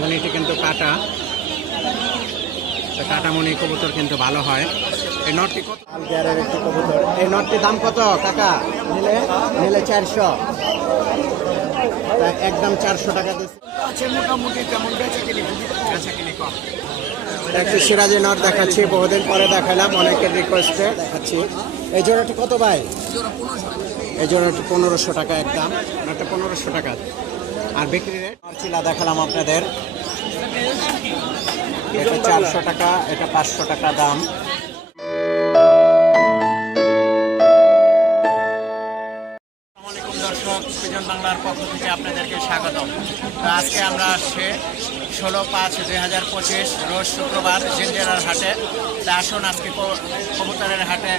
মনিটি কিন্তু কাটা। তো কাটামণি কবুতর কিন্তু ভালো হয়। এই নটটি কত একটি কবুতর। এই নটটির দাম কত কাকা? নিলে নিলে চারশো। একদম চারশো টাকা দিচ্ছে। মোটামুটি তেমন বেচা কিনি বেচা কিনি কম একটি সিরাজি নট দেখাচ্ছি বহুদিন পরে দেখালাম অনেকের রিকোয়েস্টে দেখাচ্ছি। এই জোড়াটি কত ভাই? এই জোড়াটি পনেরোশো টাকা একদম। একটা পনেরোশো টাকা। আর বিক্রি রেট? চিলা দেখালাম আপনাদের। এটা চারশো টাকা, এটা পাঁচশো টাকা দাম। দর্শক বাংলার পক্ষ থেকে আপনাদেরকে স্বাগতম। তো আজকে আমরা আসছি ষোলো পাঁচ দুই হাজার পঁচিশ, রোজ শুক্রবার জিঞ্জেরার হাটে। তা আসুন, আজকে কবুতরের হাটে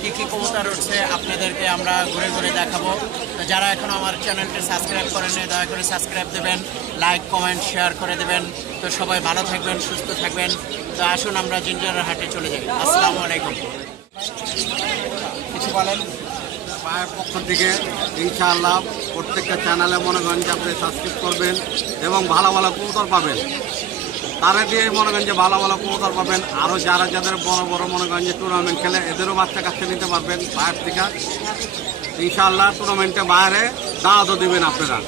কী কী কবুতর উঠছে আপনাদেরকে আমরা ঘুরে ঘুরে দেখাবো। তো যারা এখনও আমার চ্যানেলটি সাবস্ক্রাইব করেননি, দয়া করে সাবস্ক্রাইব দেবেন, লাইক, কমেন্ট, শেয়ার করে দেবেন। তো সবাই ভালো থাকবেন, সুস্থ থাকবেন। তো আসুন, আমরা জিঞ্জেরার হাটে চলে যাই। আসসালামু আলাইকুম। কিছু বলেন। মায়ের পক্ষ থেকে ইনশাআল্লাহ প্রত্যেকটা চ্যানেলে মনে করেন যে আপনি সাবস্ক্রাইব করবেন এবং ভালো ভালো কবুতর পাবেন। তারা দিয়ে মনে করেন যে ভালো ভালো কবুতর পাবেন। আরও যারা যাদের বড় বড় মনে করেন যে টুর্নামেন্ট খেলে, এদেরও বাচ্চা কাছে নিতে পারবেন বাইরের থেকে। ইনশাআল্লাহ টুর্নামেন্টে বাইরে দাওয়াতও দিবেন আপনারা।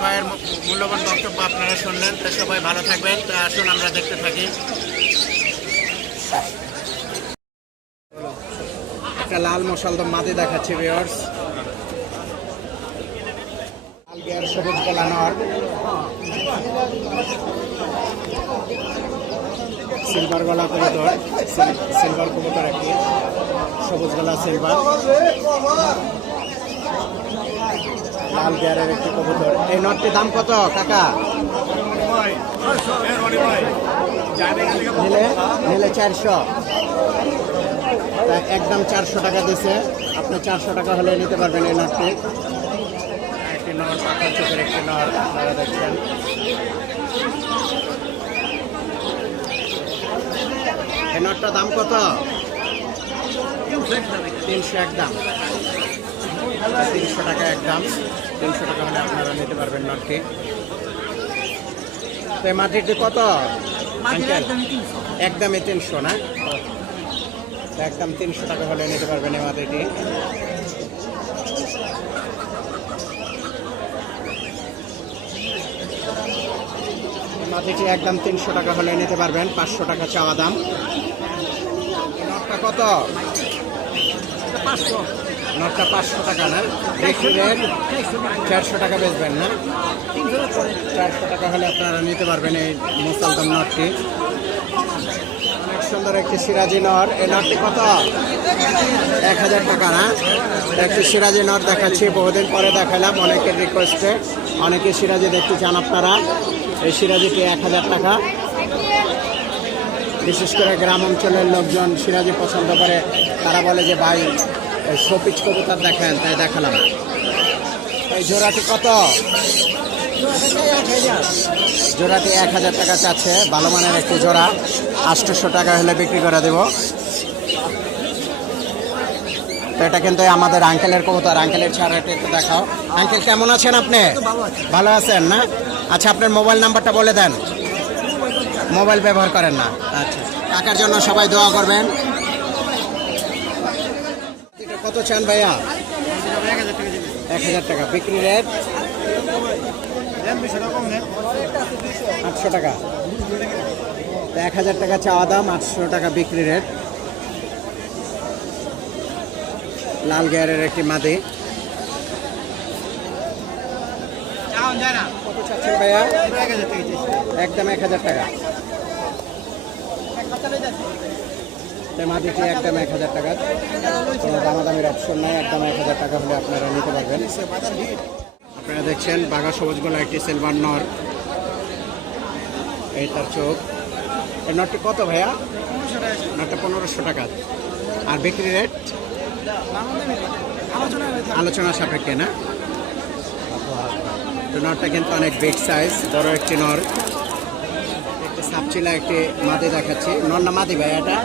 ভাইয়ের মূল্যবান বক্তব্য আপনারা শুনলেন। তো সবাই ভালো থাকবেন। তো আসুন, আমরা দেখতে থাকি। একটা লাল মশালদম মাদি দেখাচ্ছে ভিউয়ার্স লাল গিয়ার সবুজ গলা নর। সিলভার গলা কবুতর, সিল- সিলভার কবুতর একটি। সবুজ গলা সিলভার। লাল গিয়ারের একটি কবুতর। এই নটটির দাম কত, কাকা? নিলে নিলে চারশো। তা একদম চারশো টাকা দিছে। আপনি চারশো টাকা হলে নিতে পারবেন এই নটটি একটি চোখের একটি আপনারা দেখছেন। এই নটটার দাম কত? তিনশো এক দাম। তিনশো টাকা এক দাম। তিনশো টাকা হলে আপনারা নিতে পারবেন নটটি তো এই মাটিটি কত? একদমই তিনশো না? একদম তিনশো টাকা হলে নিতে পারবেন এই এই মাটিটি একদম তিনশো টাকা হলে নিতে পারবেন পাঁচশো টাকা চাওয়া দাম। নটটা কত? নটটা পাঁচশো টাকা না? রেট চারশো টাকা বেচবেন না? চারশো টাকা হলে আপনারা নিতে পারবেন এই মুসালদম নটটি। সুন্দর একটি সিরাজি নর এই নটটি কত? এক হাজার টাকা না? একটি সিরাজি নট দেখাচ্ছি, বহুদিন পরে দেখালাম অনেকের রিকোয়েস্টে অনেকে সিরাজি দেখতে চান আপনারা। এই সিরাজিটি এক হাজার টাকা। বিশেষ করে গ্রাম অঞ্চলের লোকজন সিরাজি পছন্দ করে, তারা বলে যে, ভাই শোপিচ কবুতর দেখেন। তাই দেখালাম। এই জোড়াটি কত? জোড়াটি এক হাজার টাকা চাচ্ছে, ভালো মানের একটি জোড়া। আটশোশো টাকা হলে বিক্রি করে দেব। তো এটা কিন্তু আমাদের আঙ্কেলের কবুতর। আঙ্কেলের ছাড়াটি একটু দেখাও। আঙ্কেল কেমন আছেন আপনি? ভালো আছেন না? আচ্ছা আপনার মোবাইল নাম্বারটা বলে দেন। মোবাইল ব্যবহার করেন না। আচ্ছা টাকার জন্য সবাই দোয়া করবেন। কত চান ভাইয়া? এক হাজার টাকা। বিক্রি রেট? আটশো টাকা। এক হাজার টাকা চাওয়া দাম, আটশো টাকা বিক্রি রেট। লাল গেয়ারের একটি মাদি। একদম এক হাজার টাকা। তো মাদিটি একদম এক হাজার টাকা। কোনো দামাদামির অপশন নাই, একদম এক হাজার টাকা হলে আপনারা নিতে পারবেন। আপনারা দেখছেন বাঘা সবুজগুলো একটি সিলভার নর। এই তার চোখ। এই নটটি কত ভাইয়া? নটটা পনেরোশো টাকা। আর বিক্রি রেট আলোচনা সাপেক্ষে না? তো নটটা কিন্তু অনেক বিগ সাইজ বড় একটি নর। একটি সাপচিলা, একটি মাদি দেখাচ্ছি। নর না মাদি ভাই এটা?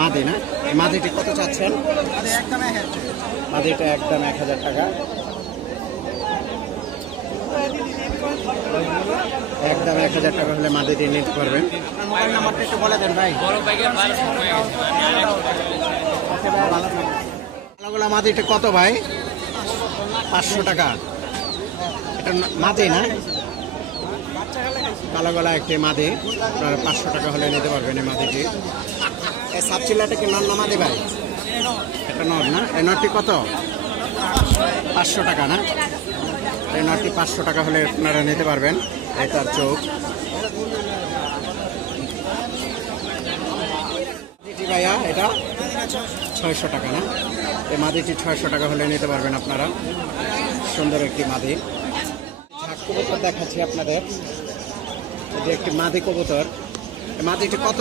মাদি না? মাদিটি কত চাচ্ছেন? মাদিটা একদম এক হাজার টাকা। একদম এক হাজার টাকা হলে মাদিটি নিতে পারবেন। মোবাইল নাম্বারটা একটু বলে দেন ভাই ভালোগুলা মাদিটা কত ভাই? পাঁচশো টাকা। এটা মাদি না? কালো গলা একটি মাদি। আপনারা পাঁচশো টাকা হলে নিতে পারবেন এই মাদিটি এই সাবচিল্লাটা কি নর না মাদি ভাই? এটা নর না? এই নরটি কত? পাঁচশো টাকা না? এই নরটি পাঁচশো টাকা হলে আপনারা নিতে পারবেন। তার চোখ। ভাইয়া এটা ছয়শো টাকা না? এই মাদিটি ছয়শো টাকা হলে নিতে পারবেন আপনারা। সুন্দর একটি মাদি। ঝাঁক কবুতর দেখাচ্ছি আপনাদের। যে একটি মাদি কবুতর। এই মাদিটি কত।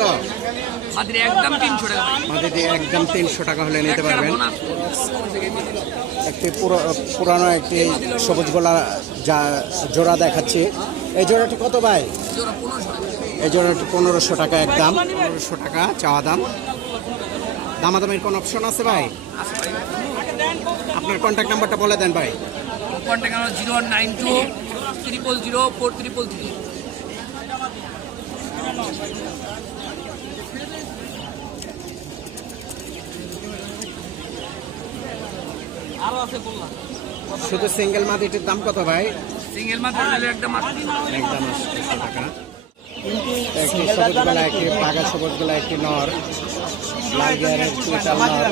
মাদিটি একদম তিনশো টাকা। হলে নিতে পারবেন। একটি পুরো- পুরানো একটি সবুজ গোলা যা জোড়া দেখাচ্ছি। এই জোড়াটি কত ভাই? জোড়া পনেরোশো টাকা। এই জোড়াটি পনেরোশো টাকা একদম পনেরোশো টাকা চাওয়া দাম। দামাদামির কোন অপশন আছে ভাই? আপনার কন্ট্যাক্ট নাম্বারটা বলে দেন ভাই। Contact number zero nine two triple zero four triple three আরও আছে বললাম শুধু সিঙ্গেল মাদিটির দাম কত ভাই? সিঙ্গেল মাত্র নিলে একদম আটশো একদম আটশোশো টাকা। একটি সবুজ গলা একটি পাগা সবুজ গলা একটি নর। লাল গিয়ারের চুইটাল নর।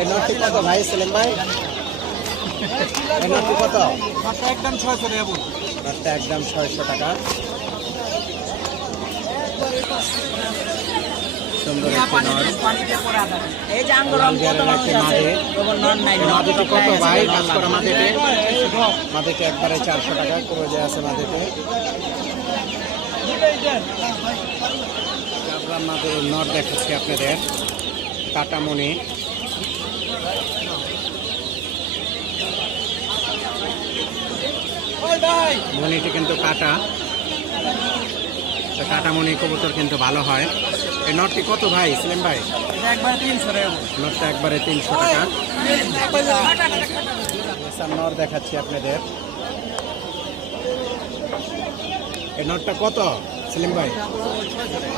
এই নরটি কত ভাই সেলিম ভাই? এই নরটি কত? একদম ছয়শো টাকা নরটা একদম ছয়শো টাকা। মাদিটি কত ভাই কাজ করা মাদিটি মাদিটি একবারে চারশো টাকা করে যে আছে মাদিটি আমরা আমাদের নট দেখাচ্ছি আপনাদের। কাটামণি। মণিটি কিন্তু কাটা। তো কাটামণি কবুতর কিন্তু ভালো হয়। এই নটটি কত ভাই সেলিম ভাই? একবার তিনশো টাকা নটটা একবারে তিনশো টাকা। নর দেখাচ্ছি আপনাদের। এই নটটা কত সেলিম ভাই?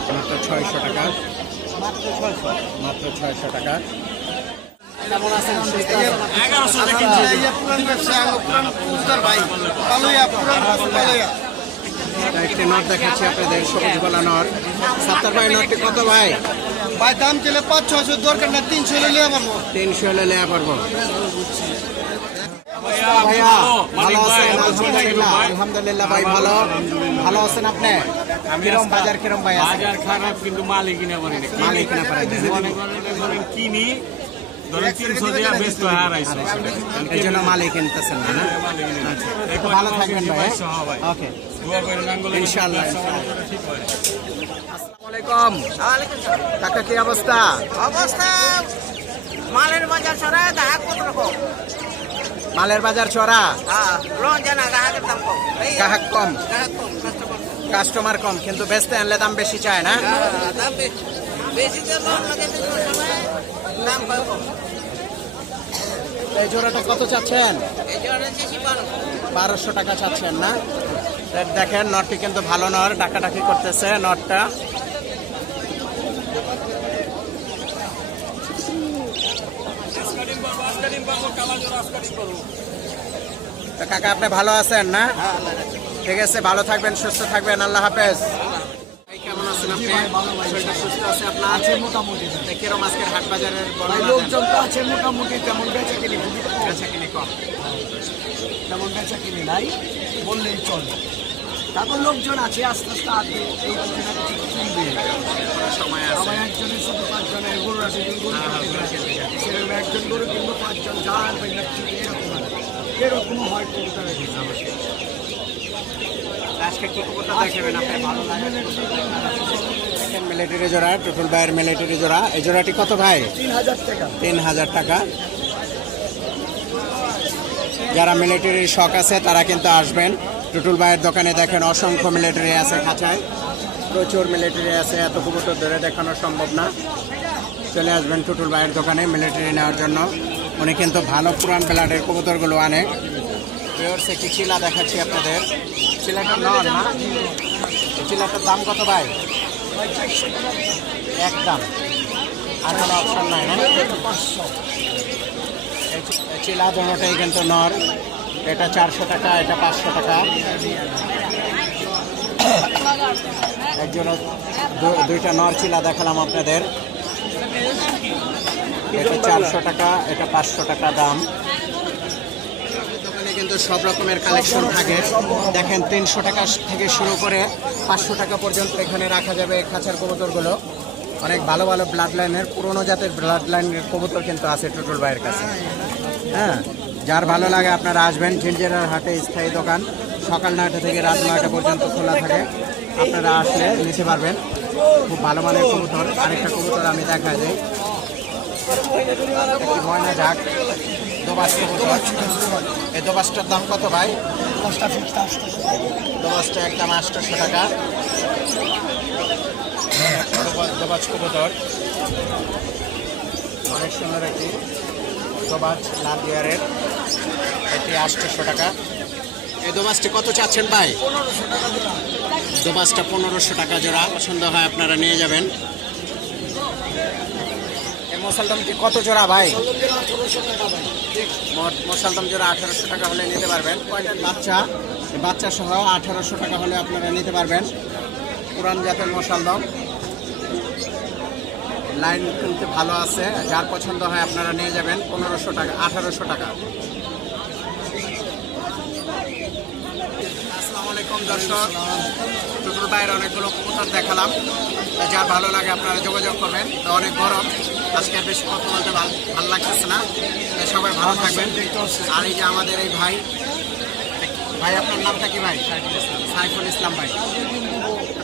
নটটা ছয়শো টাকা। মাত্র ছয়শো। টাকা। সুস্থ আছেন? একটি নট দেখাচ্ছি আপনাদের সবুজ গলা নর সাত্তার ভাই নটটি কত ভাই? ভাই দাম চলে পাঁচ ছশো দরকার না তিনশো হলে নিয়ে পারব। তিনশো হলে নেওয়া পারব। ভাইয়া ভালো। আছেন? আলহামদুলিল্লাহ ভাই ভালো। ভালো আছেন আপনি? কিরম বাজার কিরম ভাই বাজার খারাপ কিন্তু মালিক কিনে পারি না। মালিক না। পারে কিনি হয় এই জন্য মালিক কিনতেছেন না না? আচ্ছা, ভালো থাকবেন ভাই ওকে ইনশাআল্লাহ, ইনশাআল্লাহ। ঠিক আসসালামু আলাইকুম কাকা কি অবস্থা? অবস্থা মালের বাজার কত রকম? মালের বাজার হ্যাঁ লোন গ্রাহকের দাম কম। গ্রাহক কম? গ্রাহক কম কাস্টমার কাস্টমার কম কিন্তু বেচতে আনলে দাম বেশি চায় না? হ্যাঁ দাম বেশি। দাম কম। এই জোড়াটা কত চাচ্ছেন? বারোশো টাকা চাচ্ছেন না? দেখেন নটটি কিন্তু ভালো নর ডাকাডাকি করতেছে নটটা। কাকা আপনি ভালো আছেন না? ঠিক আছে ভালো থাকবেন সুস্থ থাকবেন আল্লাহ হাফেজ। আছেন আপনি? শরীরটা সুস্থ আছে আপনার? আছে মোটামুটি। কিরম আজকের হাট বাজারের লোকজন তো আছে মোটামুটি তেমন বেচা কিনি খুবই। বেচা কিনি কম। তেমন বেচা কিনি নাই বললেই চলে। তারপর লোকজন আছে আস্তে আস্তে আসবে এই কিছু না কিছু কিনবে। আবার একজনের শুধু পাঁচজনের গরু আছে কিন্তু গরু কিনতে যায়। সেরকম একজন গরু কিনবো পাঁচজন যা আনবে না এরকম এরকম হয়। হিসাবে। আজকে কি কবুতর দেখাবেন? আপনি ভালো লাগে? দেখেন মিলিটারি জোড়া টুটুল ভাইয়ের মিলিটারি জোড়া। এই জোড়াটি কত ভাই? তিন হাজার টাকা। তিন হাজার টাকা। যারা মিলিটারির শখ আছে তারা কিন্তু আসবেন। টুটুল ভাইয়ের দোকানে দেখেন অসংখ্য মিলিটারি আছে খাঁচায়। প্রচুর মিলিটারি আছে এত কবুতর ধরে দেখানো সম্ভব না। চলে আসবেন টুটুল ভাইয়ের দোকানে মিলিটারি নেওয়ার জন্য। উনি কিন্তু ভালো পুরান প্লাটের কবুতরগুলো আনে। ভিউয়ার্স একটি চিলা দেখাচ্ছি আপনাদের। চিলাটা নন না। এই চিলাটার দাম কত ভাই? একদম। আর কোনো অপশন নাই না? চিলা দোনোটাই কিন্তু নর। এটা চারশো টাকা, এটা পাঁচশো টাকা। একজন দুইটা নর চিলা দেখালাম আপনাদের। এটা চারশো টাকা, এটা পাঁচশো টাকা দাম। কিন্তু সব রকমের কালেকশন থাকে। দেখেন, তিনশো টাকা থেকে শুরু করে পাঁচশো টাকা পর্যন্ত এখানে রাখা যাবে খাঁচার কবুতরগুলো। অনেক ভালো ভালো ব্লাড লাইনের পুরোনো জাতের ব্লাড লাইনের কবুতর কিন্তু আছে টুটুল ভাইয়ের কাছে। হ্যাঁ যার ভালো লাগে আপনারা আসবেন ঝিলঝিরার হাটে স্থায়ী দোকান। সকাল নয়টা থেকে রাত নয়টা পর্যন্ত খোলা থাকে। আপনারা আসলে নিতে পারবেন। খুব ভালো মানের কবুতর। আরেকটা কবুতর আমি দেখা যাই ময়না যাক। দোবাস কবুতর এই দোবাসটার দাম কত ভাই? দোবাসটা একদম আটশোশো টাকা। দোবা- দোবাস কবুতর। অনেক সুন্দর একটি দোবাজ লাল গিয়ারের এটি আটশোশো টাকা। এই দোবাসটি কত চাচ্ছেন ভাই? দোবাসটা পনেরোশো টাকা জোড়া। পছন্দ হয় আপনারা নিয়ে যাবেন। মশালদমটি কত জোড়া ভাই? মশালদম জোড়া আঠারোশো টাকা হলে নিতে পারবেন। বাচ্চা বাচ্চা সহ আঠারোশো টাকা হলে আপনারা নিতে পারবেন। পুরান জাতের মশালদম লাইন কিন্তু ভালো আছে যার পছন্দ হয় আপনারা নিয়ে যাবেন পনেরোশো টাকা আঠারোশো টাকা আসসালামু আলাইকুম দর্শক টুটুল ভাইয়ের অনেকগুলো কবুতর দেখালাম। যার ভালো লাগে আপনারা যোগাযোগ করবেন। তো অনেক গরম। আজকে বেশি কথা বলতে ভালো লাগতেছে না। সবাই ভালো থাকবেন। আর এই যে আমাদের এই ভাই ভাই আপনার নামটা কি ভাই? সাইফুল ইসলাম ভাই।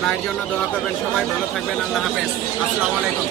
ভাইয়ের জন্য দোয়া করবেন সবাই। ভালো থাকবেন। আল্লাহ হাফেজ। আসসালামু আলাইকুম।